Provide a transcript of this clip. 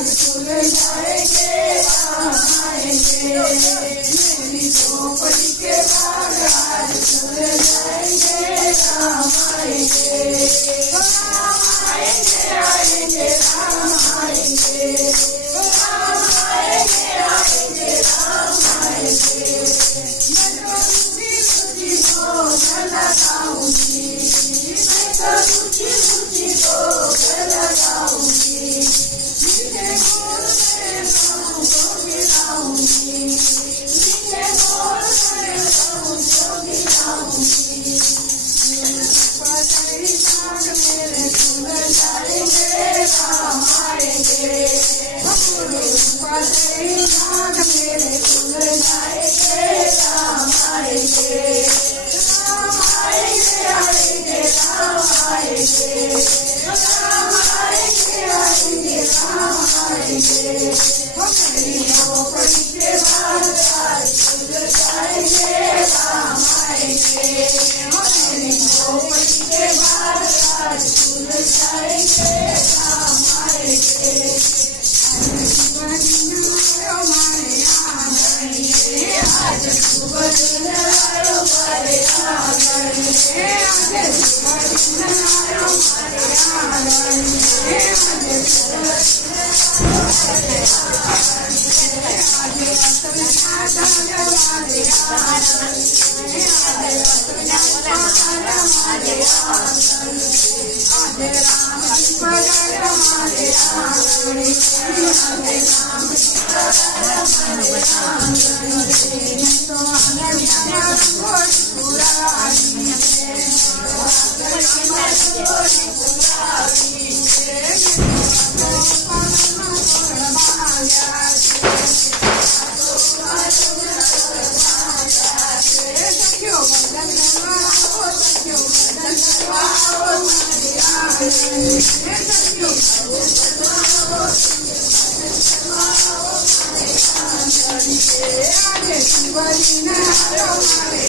खुल जाएंगे राम आएंगे। मेरी झोपड़ी के बाग आज खुल जाएंगे राम आएंगे। राम आएंगे आएंगे राम आएंगे। राम आएंगे आएंगे राम आएंगे। मैं तो रुचि रुचि भोग लगाऊंगी। मैं तो रुचि रुचि भोग लगाऊंगी। मीठे बोल से प्रभु को गिराऊंगी। मीठे बोल से प्रभु को गिराऊंगी। पतई साग मेरे खुल जाएंगे राम आएंगे। पतई साग मेरे खुल जाएंगे राम आएंगे। राम आएंगे आएंगे राम आएंगे। राम आएंगे आएंगे राम आएंगे। मेरी झोपड़ी के बाग आज खुल जाएंगे राम आएंगे। मेरी झोपड़ी के बाग आज खुल जाएंगे राम आएंगे। आज शुभ दिन आयो हमारे आंगन में। आज शुभ दिन आयो हमारे आंगन में। आज शुभ दिन आयो हमारे आंगन में। आज रतन हमारे आंगन में। आज रतन हमारे आंगन में। आज राम की पगड़ हमारे आंगन में। आज राम की पगड़ हमारे आंगन में। तो आंगन हमारा कोई पुरानी है। आंगन हमारा कोई पुरानी है।